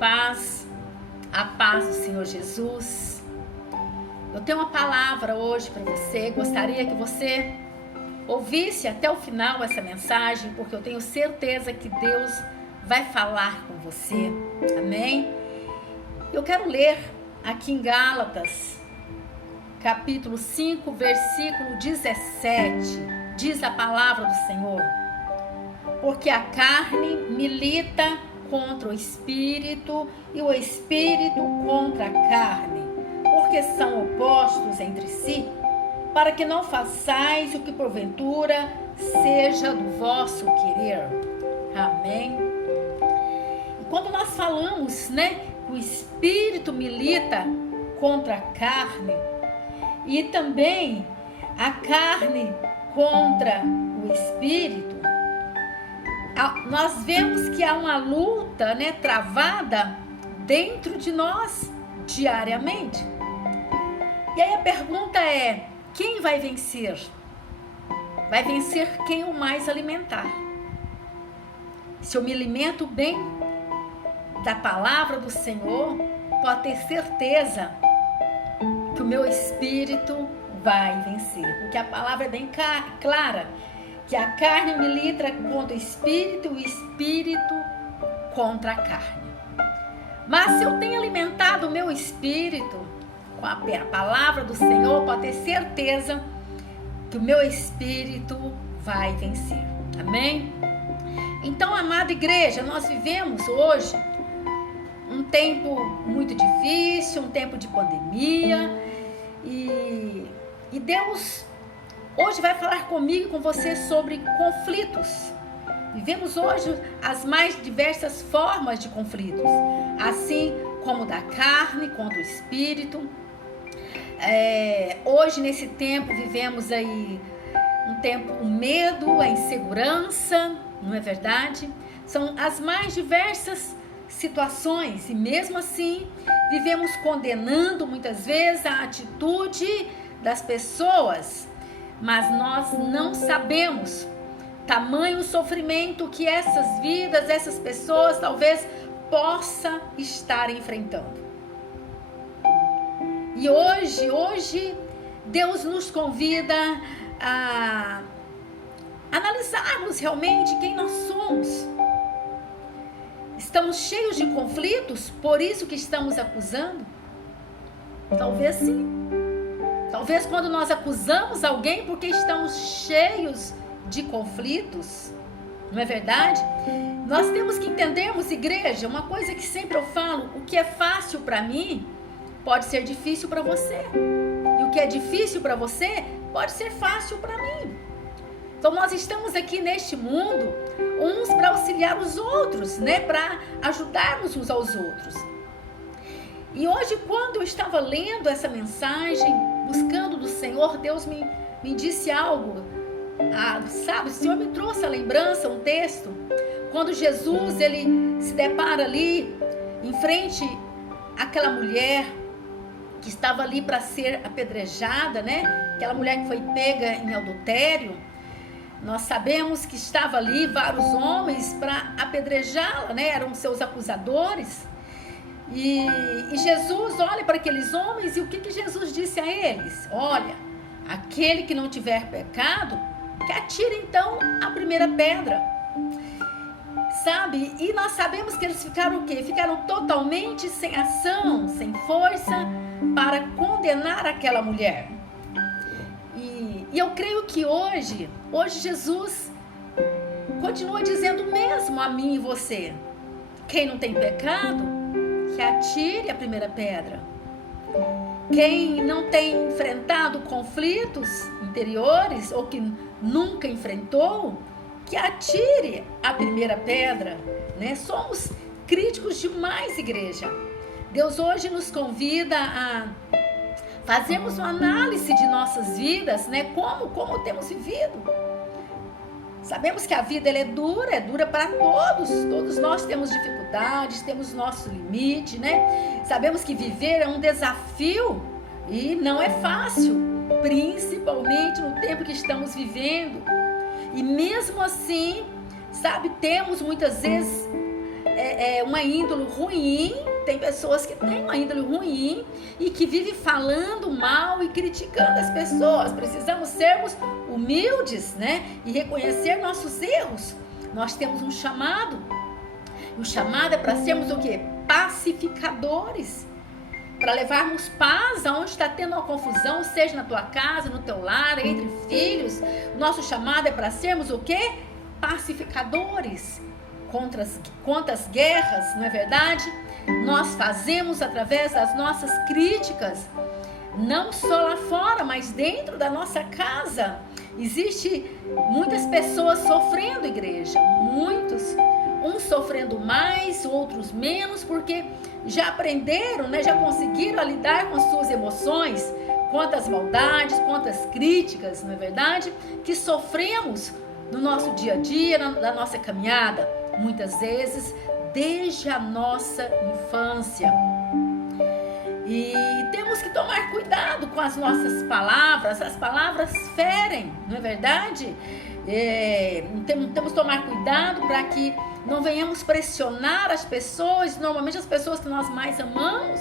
a paz do Senhor Jesus. Eu tenho uma palavra hoje para você. Gostaria que você ouvisse até o final essa mensagem, porque eu tenho certeza que Deus vai falar com você. Amém? Eu quero ler aqui em Gálatas, capítulo 5, versículo 17. Diz a palavra do Senhor: porque a carne milita contra o espírito e o espírito contra a carne, porque são opostos entre si, para que não façais o que porventura seja do vosso querer. Amém? E quando nós falamos, que o espírito milita contra a carne e também a carne contra o espírito, nós vemos que há uma luta, travada dentro de nós diariamente. E aí a pergunta é: quem vai vencer? Vai vencer quem o mais alimentar. Se eu me alimento bem da palavra do Senhor, pode ter certeza que o meu espírito vai vencer. Porque a palavra é bem clara, que a carne milita contra o espírito e o espírito contra a carne. Mas se eu tenho alimentado o meu espírito com a palavra do Senhor, pode ter certeza que o meu espírito vai vencer. Amém? Então, amada igreja, nós vivemos hoje um tempo muito difícil, um tempo de pandemia, e Deus hoje vai falar comigo e com você sobre conflitos. Vivemos hoje as mais diversas formas de conflitos, assim como da carne contra o espírito. Hoje, nesse tempo, vivemos aí o medo, a insegurança, não é verdade? São as mais diversas situações, e mesmo assim vivemos condenando muitas vezes a atitude das pessoas, mas nós não sabemos tamanho sofrimento que essas vidas, essas pessoas talvez possa estar enfrentando. E hoje Deus nos convida a analisarmos realmente quem nós somos. Estamos cheios de conflitos, por isso que estamos acusando? Talvez sim. Talvez quando nós acusamos alguém porque estamos cheios de conflitos, não é verdade? Nós temos que entendermos, igreja, uma coisa que sempre eu falo: o que é fácil para mim pode ser difícil para você, e o que é difícil para você pode ser fácil para mim. Então nós estamos aqui neste mundo, uns para auxiliar os outros, para ajudarmos uns aos outros. E hoje, quando eu estava lendo essa mensagem, buscando do Senhor, Deus me disse algo. O Senhor me trouxe a lembrança, um texto, quando Jesus ele se depara ali em frente àquela mulher que estava ali para ser apedrejada, aquela mulher que foi pega em adultério. Nós sabemos que estava ali vários homens para apedrejá-la, eram seus acusadores. E Jesus olha para aqueles homens, e o que Jesus disse a eles? Olha, aquele que não tiver pecado, que atire então a primeira pedra. Sabe? E nós sabemos que eles ficaram o quê? Ficaram totalmente sem ação, sem força para condenar aquela mulher. E eu creio que hoje Jesus continua dizendo o mesmo a mim e você. Quem não tem pecado, que atire a primeira pedra. Quem não tem enfrentado conflitos interiores ou que nunca enfrentou, que atire a primeira pedra. Somos críticos demais, igreja. Deus hoje nos convida a fazermos uma análise de nossas vidas, como temos vivido. Sabemos que a vida é dura para todos nós temos dificuldades, temos nosso limite, Sabemos que viver é um desafio e não é fácil, principalmente no tempo que estamos vivendo. E mesmo assim, temos muitas vezes uma índole ruim, tem pessoas que têm uma índole ruim e que vivem falando mal e criticando as pessoas. Precisamos sermos humildes, né? E reconhecer nossos erros. Nós temos um chamado. E o chamado é para sermos o quê? Pacificadores. Para levarmos paz aonde está tendo uma confusão, seja na tua casa, no teu lar, entre filhos. Nosso chamado é para sermos o quê? Pacificadores contra as guerras, não é verdade? Nós fazemos através das nossas críticas, não só lá fora, mas dentro da nossa casa. Existe muitas pessoas sofrendo, igreja, muitos. Uns sofrendo mais, outros menos, porque já aprenderam, né? Já conseguiram lidar com as suas emoções, quantas maldades, quantas críticas, não é verdade? Que sofremos no nosso dia a dia, na nossa caminhada, muitas vezes desde a nossa infância. E temos que tomar cuidado com as nossas palavras. As palavras ferem, não é verdade? Temos que tomar cuidado para que não venhamos pressionar as pessoas. Normalmente as pessoas que nós mais amamos,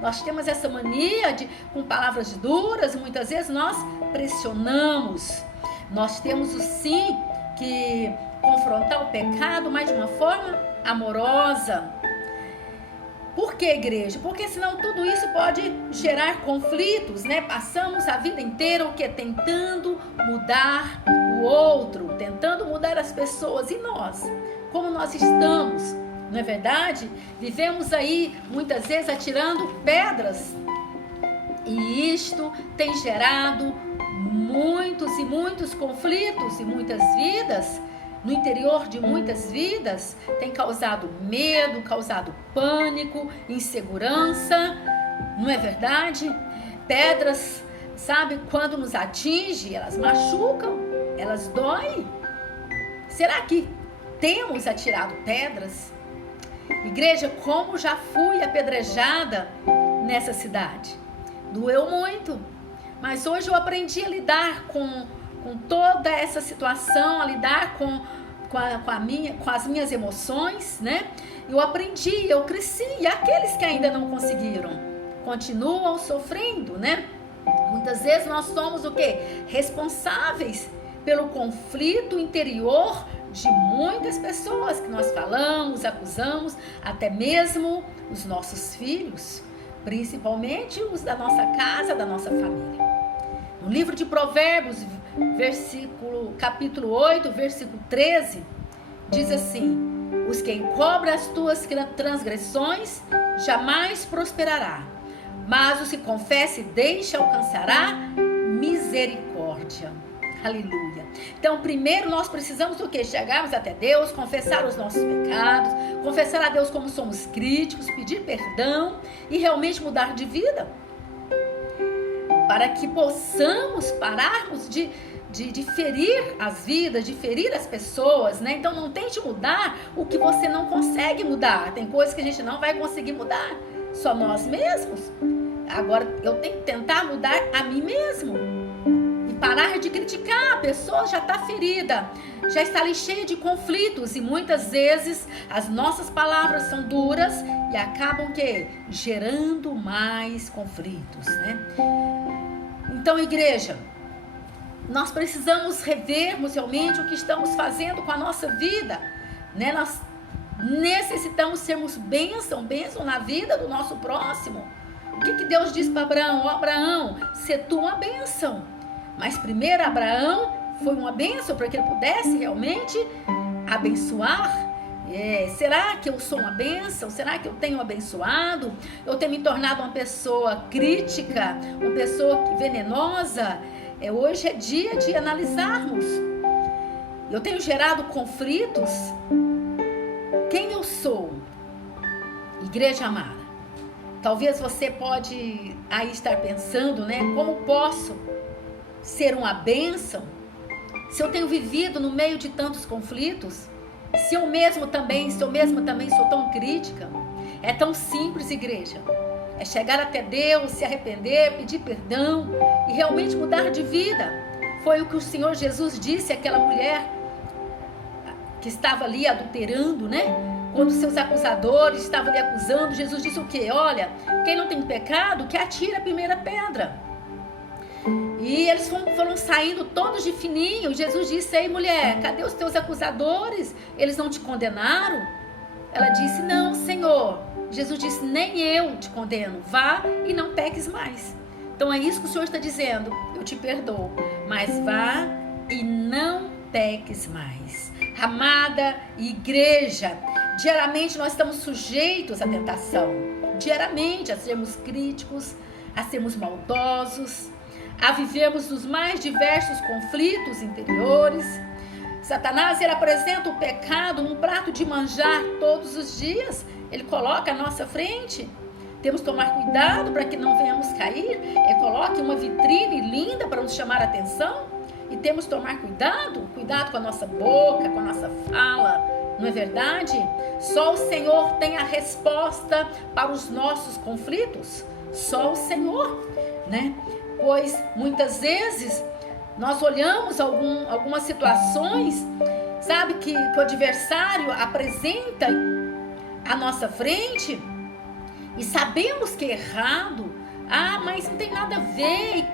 nós temos essa mania com palavras duras. Muitas vezes nós pressionamos. Nós temos sim que confrontar o pecado, mas de uma forma amorosa. Por que, igreja? Porque senão tudo isso pode gerar conflitos, né? Passamos a vida inteira o que? Tentando mudar o outro, tentando mudar as pessoas. E nós? Como nós estamos? Não é verdade? Vivemos aí muitas vezes atirando pedras. E isto tem gerado muitos e muitos conflitos e muitas vidas. No interior de muitas vidas, tem causado medo, causado pânico, insegurança, não é verdade? Pedras, sabe, quando nos atinge, elas machucam, elas doem. Será que temos atirado pedras? Igreja, como já fui apedrejada nessa cidade? Doeu muito, mas hoje eu aprendi a lidar com toda essa situação, a lidar com as minhas emoções, né? Eu aprendi, eu cresci, e aqueles que ainda não conseguiram, continuam sofrendo, né? Muitas vezes nós somos o quê? Responsáveis pelo conflito interior de muitas pessoas que nós falamos, acusamos, até mesmo os nossos filhos, principalmente os da nossa casa, da nossa família. No livro de Provérbios, capítulo 8, versículo 13, diz assim: os que encobram as tuas transgressões jamais prosperará, mas os que confessa e deixa alcançará misericórdia. Aleluia. Então, primeiro nós precisamos do quê? Chegarmos até Deus, confessar os nossos pecados, confessar a Deus como somos críticos, pedir perdão e realmente mudar de vida, para que possamos pararmos de ferir as vidas, de ferir as pessoas, né? Então não tente mudar o que você não consegue mudar. Tem coisas que a gente não vai conseguir mudar, só nós mesmos. Agora eu tenho que tentar mudar a mim mesmo e parar de criticar. A pessoa já está ferida, já está ali cheia de conflitos, e muitas vezes as nossas palavras são duras e acabam gerando mais conflitos, né? Então, igreja, nós precisamos revermos realmente o que estamos fazendo com a nossa vida, né? Nós necessitamos sermos bênção na vida do nosso próximo. O que Deus diz para Abraão? Abraão, se tu uma bênção. Mas primeiro Abraão foi uma bênção para que ele pudesse realmente abençoar. Será que eu sou uma bênção? Será que eu tenho abençoado? Eu tenho me tornado uma pessoa crítica, uma pessoa venenosa? Hoje é dia de analisarmos. Eu tenho gerado conflitos? Quem eu sou? Igreja amada, talvez você pode aí estar pensando, né? Como posso ser uma bênção se eu tenho vivido no meio de tantos conflitos? Se eu mesma também sou tão crítica? É tão simples, igreja. É chegar até Deus, se arrepender, pedir perdão e realmente mudar de vida. Foi o que o Senhor Jesus disse àquela mulher que estava ali adulterando, né? quando seus acusadores estavam lhe acusando, Jesus disse o quê? Olha, quem não tem pecado, que atire a primeira pedra. E eles foram saindo todos de fininho. Jesus disse: ei, mulher, cadê os teus acusadores? Eles não te condenaram? Ela disse: não, Senhor. Jesus disse: nem eu te condeno, vá e não peques mais. Então é isso que o Senhor está dizendo: eu te perdoo, mas vá e não peques mais. Amada igreja, diariamente nós estamos sujeitos à tentação, diariamente a sermos críticos, a sermos maldosos, a vivermos nos mais diversos conflitos interiores. Satanás, ele apresenta o pecado num prato de manjar todos os dias. Ele coloca à nossa frente. Temos que tomar cuidado para que não venhamos cair. Ele coloca uma vitrine linda para nos chamar a atenção. E temos que tomar cuidado com a nossa boca, com a nossa fala. Não é verdade? Só o Senhor tem a resposta para os nossos conflitos. Só o Senhor, né? Pois muitas vezes nós olhamos algumas situações, sabe, que o adversário apresenta à nossa frente e sabemos que é errado, mas não tem nada a ver,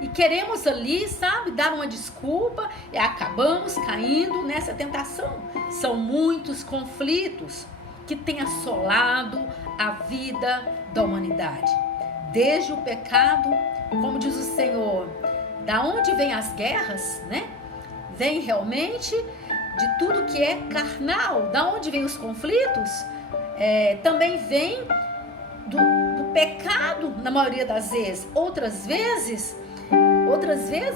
e queremos ali, sabe, dar uma desculpa e acabamos caindo nessa tentação. São muitos conflitos que têm assolado a vida da humanidade. Desde o pecado, como diz o Senhor, da onde vêm as guerras, né? Vem realmente de tudo que é carnal. Da onde vêm os conflitos? Também vem do pecado, na maioria das vezes. Outras vezes,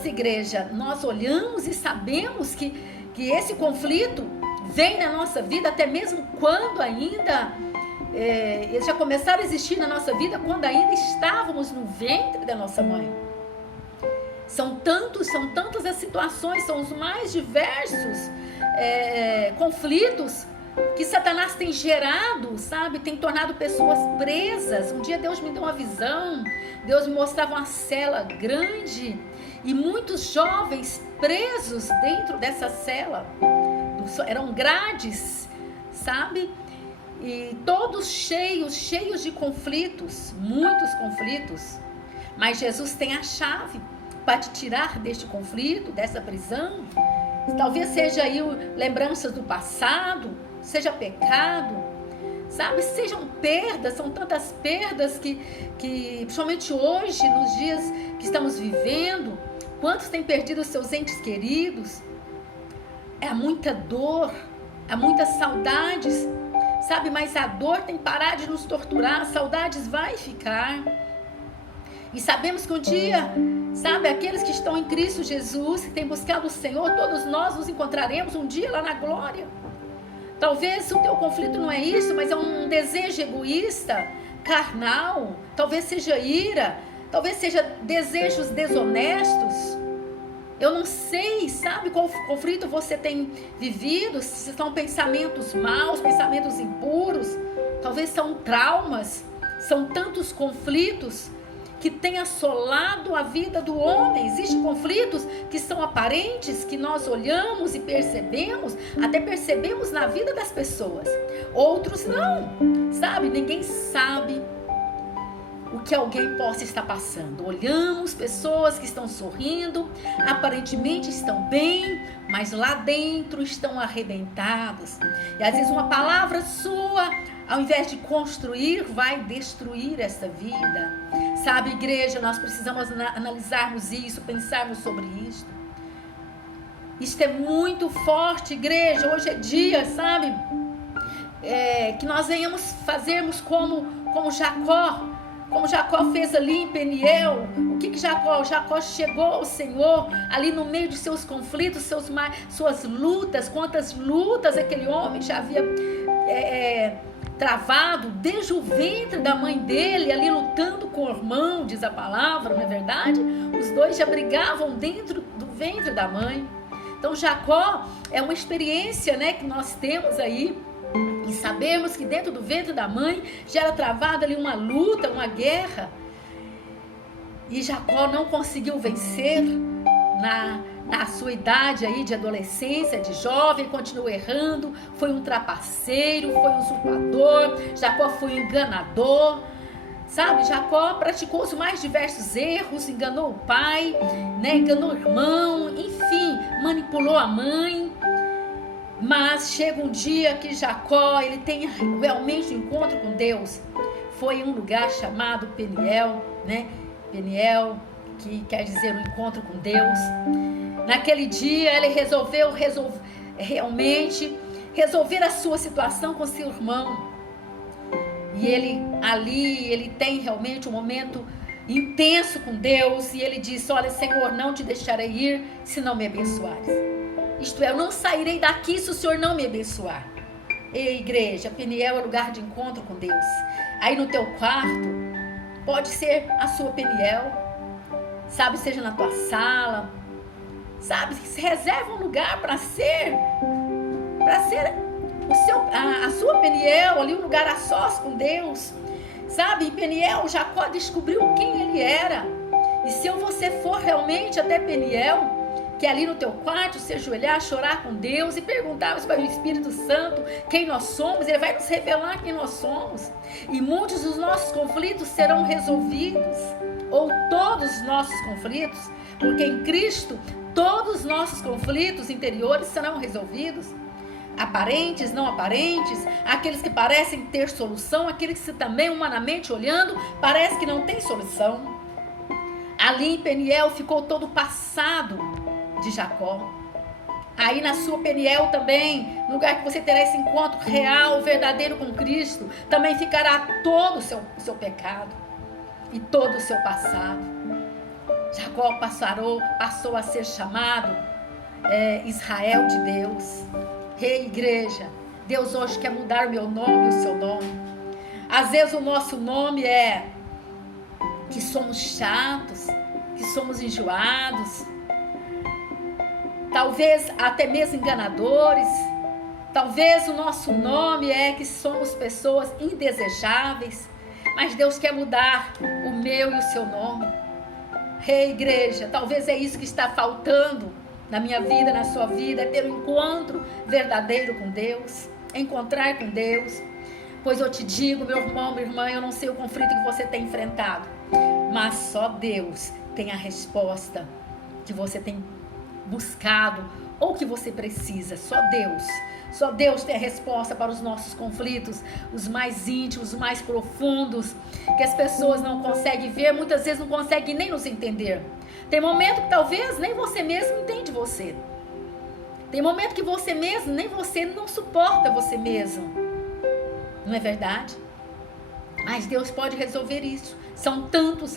igreja, nós olhamos e sabemos que esse conflito vem na nossa vida, até mesmo quando ainda eles já começaram a existir na nossa vida, quando ainda estávamos no ventre da nossa mãe. São tantas as situações, são os mais diversos conflitos que Satanás tem gerado, sabe? Tem tornado pessoas presas. Um dia Deus me deu uma visão, Deus me mostrava uma cela grande e muitos jovens presos dentro dessa cela. Eram grades, sabe? E todos cheios de conflitos, muitos conflitos. Mas Jesus tem a chave para te tirar deste conflito, dessa prisão. Talvez seja aí lembranças do passado, seja pecado, sabe? Sejam perdas, são tantas perdas que principalmente hoje, nos dias que estamos vivendo, quantos têm perdido os seus entes queridos? Há muita dor, há muitas saudades, sabe? Mas a dor tem que parar de nos torturar, as saudades vai ficar. E sabemos que um dia, sabe, aqueles que estão em Cristo Jesus, que têm buscado o Senhor, todos nós nos encontraremos um dia lá na glória. Talvez o teu conflito não é isso, mas é um desejo egoísta, carnal. Talvez seja ira, talvez seja desejos desonestos. Eu não sei, sabe, qual conflito você tem vivido, se são pensamentos maus, pensamentos impuros. Talvez são traumas, são tantos conflitos que tem assolado a vida do homem. Existem conflitos que são aparentes, que nós olhamos e percebemos, até percebemos na vida das pessoas. Outros não, sabe? Ninguém sabe o que alguém possa estar passando. Olhamos pessoas que estão sorrindo, aparentemente estão bem, mas lá dentro estão arrebentadas. E às vezes uma palavra sua, ao invés de construir, vai destruir essa vida. Sabe, igreja, nós precisamos analisarmos isso, pensarmos sobre isso. Isto é muito forte, igreja. Hoje é dia, sabe, que nós venhamos fazermos como Jacó. Como Jacó fez ali em Peniel. O que Jacó? Jacó chegou ao Senhor ali no meio de seus conflitos, suas lutas. Quantas lutas aquele homem já havia travado desde o ventre da mãe dele, ali lutando com o irmão, diz a palavra, não é verdade? Os dois já brigavam dentro do ventre da mãe. Então Jacó é uma experiência, né, que nós temos aí. E sabemos que dentro do ventre da mãe já era travada ali uma luta, uma guerra. E Jacó não conseguiu vencer. na sua idade aí de adolescência, de jovem, continuou errando, foi um trapaceiro, foi um usurpador, Jacó foi um enganador, sabe? Jacó praticou os mais diversos erros, enganou o pai, né? Enganou o irmão, enfim, manipulou a mãe. Mas chega um dia que Jacó, ele tem realmente um encontro com Deus. Foi em um lugar chamado Peniel, né? Peniel, que quer dizer um encontro com Deus. Naquele dia ele resolveu realmente resolver a sua situação com seu irmão. E ele tem realmente um momento intenso com Deus. E ele disse: olha, Senhor, não te deixarei ir se não me abençoares. Isto é, eu não sairei daqui se o Senhor não me abençoar. Ei, igreja, Peniel é lugar de encontro com Deus. Aí no teu quarto, pode ser a sua Peniel, sabe, seja na tua sala, sabe, reserva um lugar para ser a sua Peniel, ali um lugar a sós com Deus, sabe. Em Peniel, Jacó descobriu quem ele era. E se você for realmente até Peniel, que ali no teu quarto, se ajoelhar, chorar com Deus e perguntar para o Espírito Santo quem nós somos, ele vai nos revelar quem nós somos. E muitos dos nossos conflitos serão resolvidos, ou todos os nossos conflitos, porque em Cristo todos os nossos conflitos interiores serão resolvidos. Aparentes, não aparentes, aqueles que parecem ter solução, aqueles que também humanamente olhando, parece que não tem solução. Ali em Peniel ficou todo o passado de Jacó. Aí na sua Peniel também, no lugar que você terá esse encontro real, verdadeiro com Cristo, também ficará todo o seu pecado e todo o seu passado. Jacó passou a ser chamado Israel de Deus. Ei, igreja, Deus hoje quer mudar o meu nome e o seu nome. Às vezes o nosso nome é que somos chatos, que somos enjoados, talvez até mesmo enganadores. Talvez o nosso nome é que somos pessoas indesejáveis, mas Deus quer mudar o meu e o seu nome. Ei, igreja, talvez é isso que está faltando na minha vida, na sua vida, é ter um encontro verdadeiro com Deus, encontrar com Deus. Pois eu te digo, meu irmão, minha irmã, eu não sei o conflito que você tem enfrentado, mas só Deus tem a resposta que você tem buscado ou que você precisa. Só Deus tem a resposta para os nossos conflitos, os mais íntimos, os mais profundos, que as pessoas não conseguem ver, muitas vezes não conseguem nem nos entender. Tem momento que talvez nem você mesmo entende você. Tem momento que você mesmo, nem você não suporta você mesmo. Não é verdade? Mas Deus pode resolver isso. São tantos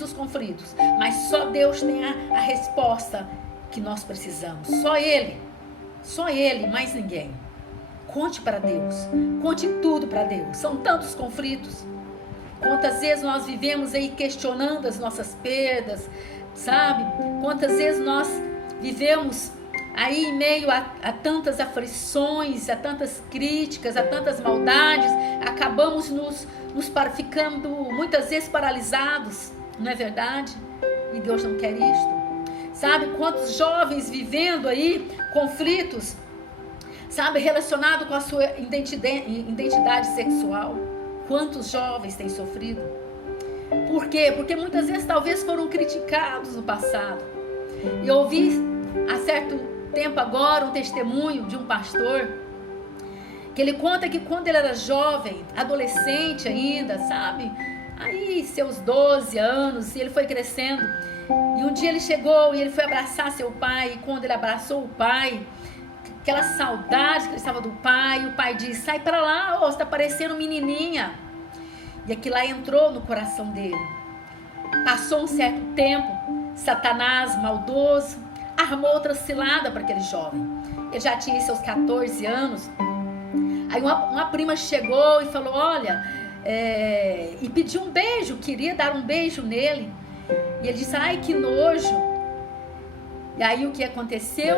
os conflitos, mas só Deus tem a resposta que nós precisamos. Só Ele, mais ninguém. Conte para Deus, conte tudo para Deus. São tantos conflitos. Quantas vezes nós vivemos aí questionando as nossas perdas, sabe? Quantas vezes nós vivemos aí em meio a tantas aflições, a tantas críticas, a tantas maldades, acabamos ficando muitas vezes paralisados, não é verdade? E Deus não quer isto. Sabe, quantos jovens vivendo aí conflitos, sabe, relacionado com a sua identidade sexual. Quantos jovens têm sofrido? Por quê? Porque muitas vezes talvez foram criticados no passado. E eu ouvi há certo tempo agora um testemunho de um pastor, que ele conta que quando ele era jovem, adolescente ainda, sabe, aí seus 12 anos, e ele foi crescendo, e um dia ele chegou e ele foi abraçar seu pai, e quando ele abraçou o pai, aquela saudade que ele estava do pai, o pai disse: sai para lá, você está parecendo menininha. E aquilo lá entrou no coração dele. Passou um certo tempo, Satanás maldoso armou outra cilada para aquele jovem. Ele já tinha seus 14 anos. Aí uma prima chegou e falou: olha, e pediu um beijo, queria dar um beijo nele. E ele disse: ai, que nojo. E aí o que aconteceu?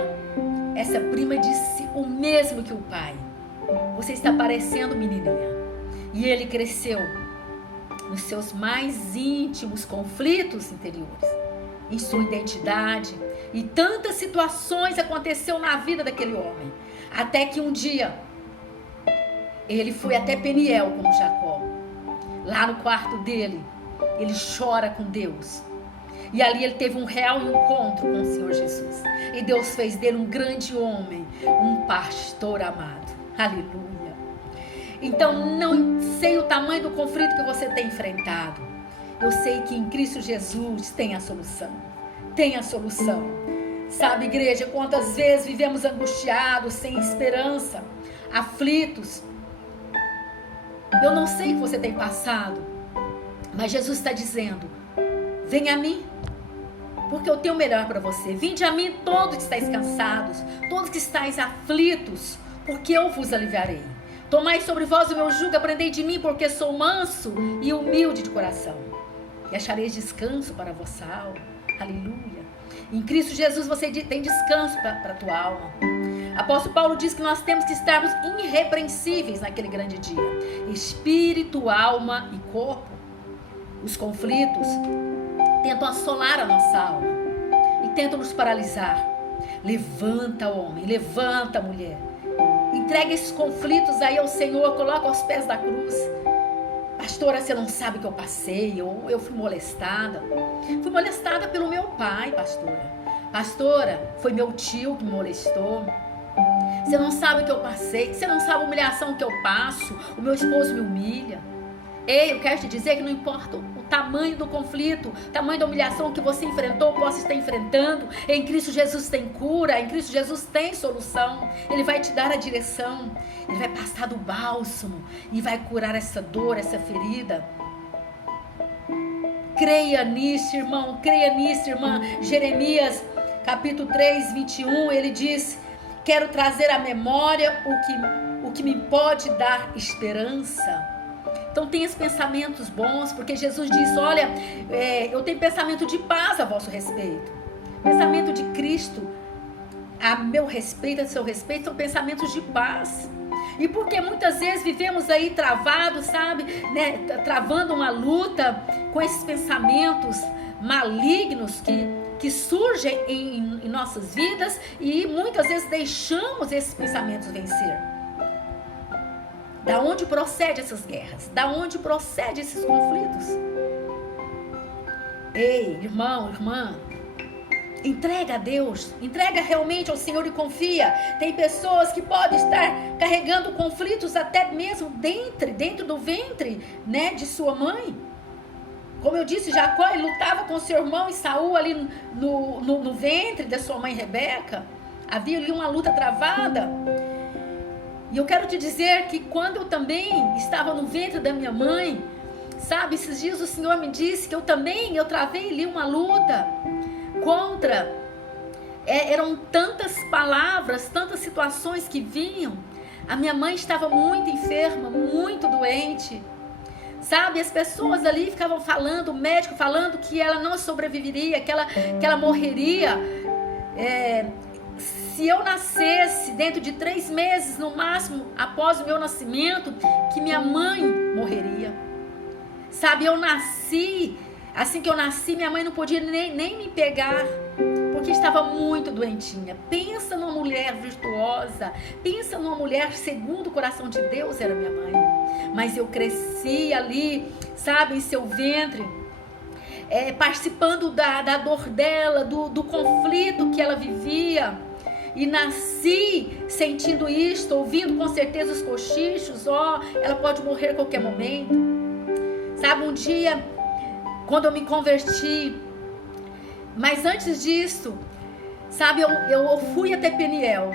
Essa prima disse o mesmo que o pai: você está parecendo menininha. E ele cresceu nos seus mais íntimos conflitos interiores, em sua identidade, E tantas situações aconteceram na vida daquele homem. Até que um dia, ele foi até Peniel com Jacó. Lá no quarto dele, ele chora com Deus. E ali ele teve um real encontro com o Senhor Jesus. E Deus fez dele um grande homem, um pastor amado. Aleluia. Então, não sei o tamanho do conflito que você tem enfrentado. Eu sei que em Cristo Jesus tem a solução. Tem a solução. Sabe, igreja, quantas vezes vivemos angustiados, sem esperança, aflitos. Eu não sei o que você tem passado, mas Jesus está dizendo: venha a mim, porque eu tenho o melhor para você. Vinde a mim todos que estáis cansados, todos que estáis aflitos, porque eu vos aliviarei. Tomai sobre vós o meu jugo, aprendei de mim, porque sou manso e humilde de coração, e achareis descanso para a vossa alma. Aleluia. Em Cristo Jesus você tem descanso para a tua alma. Apóstolo Paulo diz que nós temos que estarmos irrepreensíveis naquele grande dia. Espírito, alma e corpo. Os conflitos tentam assolar a nossa alma e tentam nos paralisar. Levanta, homem, levanta, mulher. Entrega esses conflitos aí ao Senhor, coloca aos pés da cruz. Pastora, você não sabe o que eu passei, eu fui molestada. Fui molestada pelo meu pai, pastora. Pastora, foi meu tio que me molestou. Você não sabe o que eu passei, você não sabe a humilhação que eu passo, o meu esposo me humilha. Ei, eu quero te dizer que não importa o tamanho do conflito, o tamanho da humilhação que você enfrentou, possa estar enfrentando, em Cristo Jesus tem cura, em Cristo Jesus tem solução. Ele vai te dar a direção, Ele vai passar do bálsamo e vai curar essa dor, essa ferida. Creia nisso, irmão, creia nisso, irmã. Jeremias, capítulo 3, 21, ele diz: quero trazer à memória o que me pode dar esperança. Então tenha os pensamentos bons, porque Jesus disse: olha, eu tenho pensamento de paz a vosso respeito. Pensamento de Cristo a meu respeito, a seu respeito, são pensamentos de paz. E porque muitas vezes vivemos aí travados, sabe, né, travando uma luta com esses pensamentos malignos que surgem em nossas vidas, e muitas vezes deixamos esses pensamentos vencer. Da onde procede essas guerras? Da onde procede esses conflitos? Ei, irmão, irmã, entrega a Deus, entrega realmente ao Senhor e confia. Tem pessoas que podem estar carregando conflitos até mesmo dentro do ventre, né, de sua mãe. Como eu disse, Jacó, ele lutava com seu irmão Esaú ali no ventre da sua mãe Rebeca. Havia ali uma luta travada. E eu quero te dizer que quando eu também estava no ventre da minha mãe, sabe, esses dias o Senhor me disse que eu travei ali uma luta contra, eram tantas palavras, tantas situações que vinham. A minha mãe estava muito enferma, muito doente, sabe, as pessoas ali ficavam falando, o médico falando que ela não sobreviveria, que ela morreria, se eu nascesse dentro de 3 meses, no máximo, após o meu nascimento, que minha mãe morreria. Sabe, eu nasci, assim que eu nasci, minha mãe não podia nem me pegar, porque estava muito doentinha. Pensa numa mulher virtuosa, pensa numa mulher segundo o coração de Deus, era minha mãe. Mas eu cresci ali, sabe, em seu ventre, participando da dor dela, do conflito que ela vivia. E nasci sentindo isto, ouvindo com certeza os cochichos, ela pode morrer a qualquer momento. Sabe, um dia, quando eu me converti, mas antes disso, sabe, eu fui até Peniel,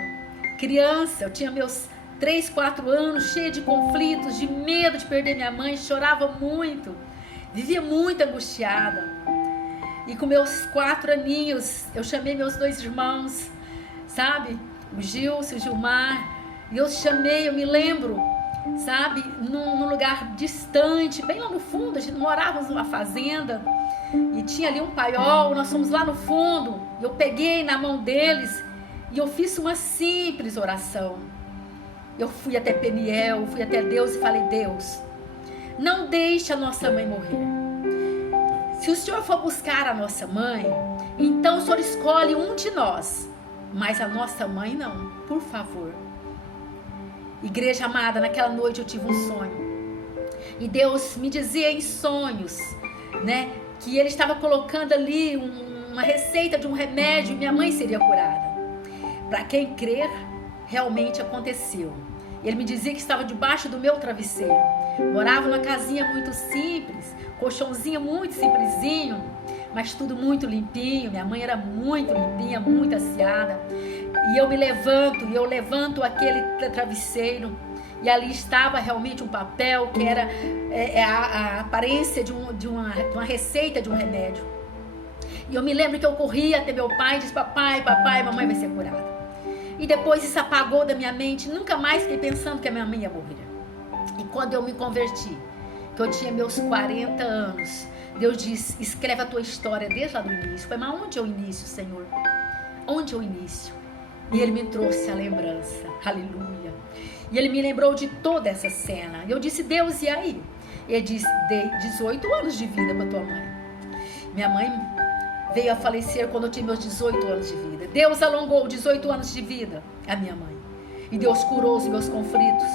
criança, eu tinha meus 3, 4 anos, cheia de conflitos, de medo de perder minha mãe, chorava muito, vivia muito angustiada. E com meus 4 aninhos, eu chamei meus 2 irmãos, sabe, o Gilson, o Gilmar, e eu chamei, eu me lembro, sabe, num lugar distante, bem lá no fundo, a gente morávamos numa fazenda, e tinha ali um paiol, nós fomos lá no fundo, eu peguei na mão deles, e eu fiz uma simples oração. Eu fui até Peniel, fui até Deus e falei: Deus, não deixe a nossa mãe morrer. Se o Senhor for buscar a nossa mãe, Então o Senhor escolhe um de nós, mas a nossa mãe não, por favor. Igreja amada, naquela noite eu tive um sonho. E Deus me dizia em sonhos, né, que Ele estava colocando ali uma receita de um remédio e minha mãe seria curada. Para quem crer, realmente aconteceu. Ele me dizia que estava debaixo do meu travesseiro. Morava numa casinha muito simples, colchãozinho muito simplesinho, mas tudo muito limpinho. Minha mãe era muito limpinha, muito asseada. E eu me levanto, e eu levanto aquele travesseiro, e ali estava realmente um papel que era a aparência de uma receita de um remédio. E eu me lembro que eu corria até meu pai e disse: papai, mamãe vai ser curada. E depois isso apagou da minha mente, nunca mais fiquei pensando que a minha mãe ia morrer. E quando eu me converti, que eu tinha meus 40 anos, Deus disse: escreve a tua história desde lá do início. Foi, mas onde é o início, Senhor? Onde é o início? E Ele me trouxe a lembrança, aleluia. E Ele me lembrou de toda essa cena. E eu disse: Deus, e aí? Ele disse: dei 18 anos de vida para tua mãe. Minha mãe veio a falecer quando eu tinha meus 18 anos de vida. Deus alongou 18 anos de vida a minha mãe. E Deus curou os meus conflitos.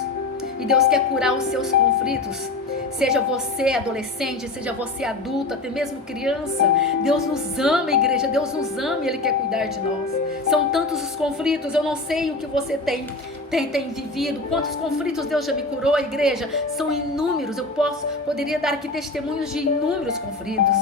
E Deus quer curar os seus conflitos. Seja você adolescente, seja você adulto, até mesmo criança. Deus nos ama, igreja. Deus nos ama e Ele quer cuidar de nós. São tantos os conflitos. Eu não sei o que você tem vivido. Quantos conflitos Deus já me curou, igreja. São inúmeros. Eu poderia dar aqui testemunhos de inúmeros conflitos.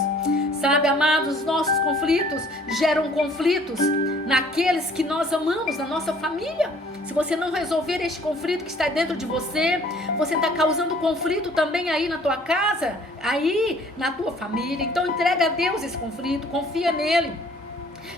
Sabe, amados, nossos conflitos geram conflitos naqueles que nós amamos, na nossa família. Se você não resolver este conflito que está dentro de você, você está causando conflito também aí na tua casa, aí na tua família. Então entrega a Deus esse conflito, confia nele.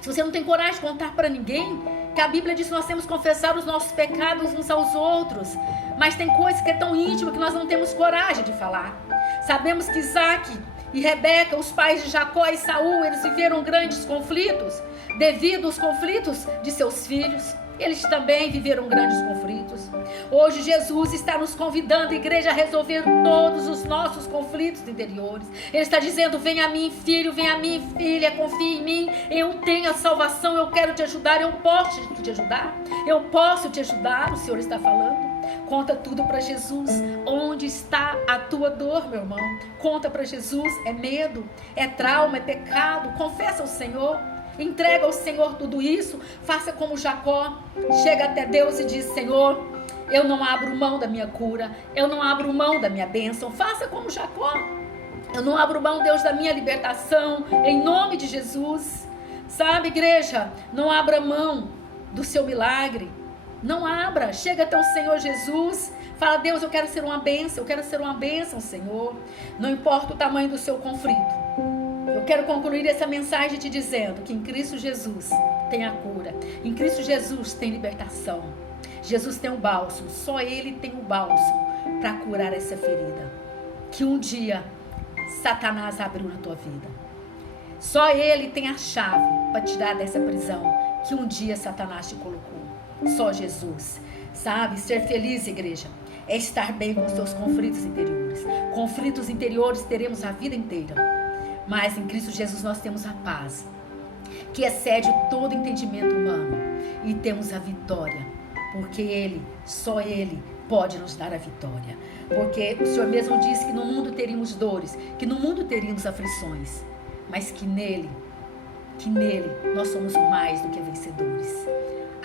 Se você não tem coragem de contar para ninguém, que a Bíblia diz que nós temos que confessar os nossos pecados uns aos outros, mas tem coisa que é tão íntima que nós não temos coragem de falar. Sabemos que Isaac e Rebeca, os pais de Jacó e Saul, eles viveram grandes conflitos devido aos conflitos de seus filhos. Eles também viveram grandes conflitos. Hoje Jesus está nos convidando, igreja, a resolver todos os nossos conflitos interiores. Ele está dizendo: vem a mim, filho, vem a mim, filha, confia em mim. Eu tenho a salvação, eu quero te ajudar, eu posso te ajudar. Eu posso te ajudar, o Senhor está falando. Conta tudo para Jesus. Onde está a tua dor, meu irmão? Conta para Jesus. É medo, é trauma, é pecado. Confessa ao Senhor. Entrega ao Senhor tudo isso. Faça como Jacó. Chega até Deus e diz: Senhor, eu não abro mão da minha cura. Eu não abro mão da minha bênção. Faça como Jacó. Eu não abro mão, Deus, da minha libertação. Em nome de Jesus. Sabe, igreja? Não abra mão do seu milagre. Não abra. Chega até o Senhor Jesus. Fala: Deus, eu quero ser uma bênção. Eu quero ser uma bênção, Senhor. Não importa o tamanho do seu conflito. Eu quero concluir essa mensagem te dizendo que em Cristo Jesus tem a cura. Em Cristo Jesus tem libertação. Jesus tem o bálsamo. Só Ele tem o bálsamo para curar essa ferida que um dia Satanás abriu na tua vida. Só Ele tem a chave para tirar dessa prisão que um dia Satanás te colocou. Só Jesus. Sabe, ser feliz, igreja, é estar bem com os seus conflitos interiores. Conflitos interiores teremos a vida inteira. Mas em Cristo Jesus nós temos a paz, que excede todo entendimento humano. E temos a vitória, porque Ele, só Ele, pode nos dar a vitória. Porque o Senhor mesmo disse que no mundo teríamos dores, que no mundo teríamos aflições, mas que nele nós somos mais do que vencedores.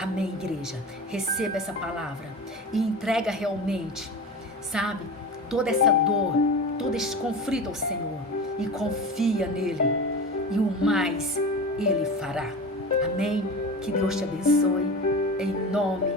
Amém, igreja? Receba essa palavra e entrega realmente, sabe, toda essa dor, todo esse conflito ao Senhor. E confia nele. E o mais Ele fará. Amém? Que Deus te abençoe. Em nome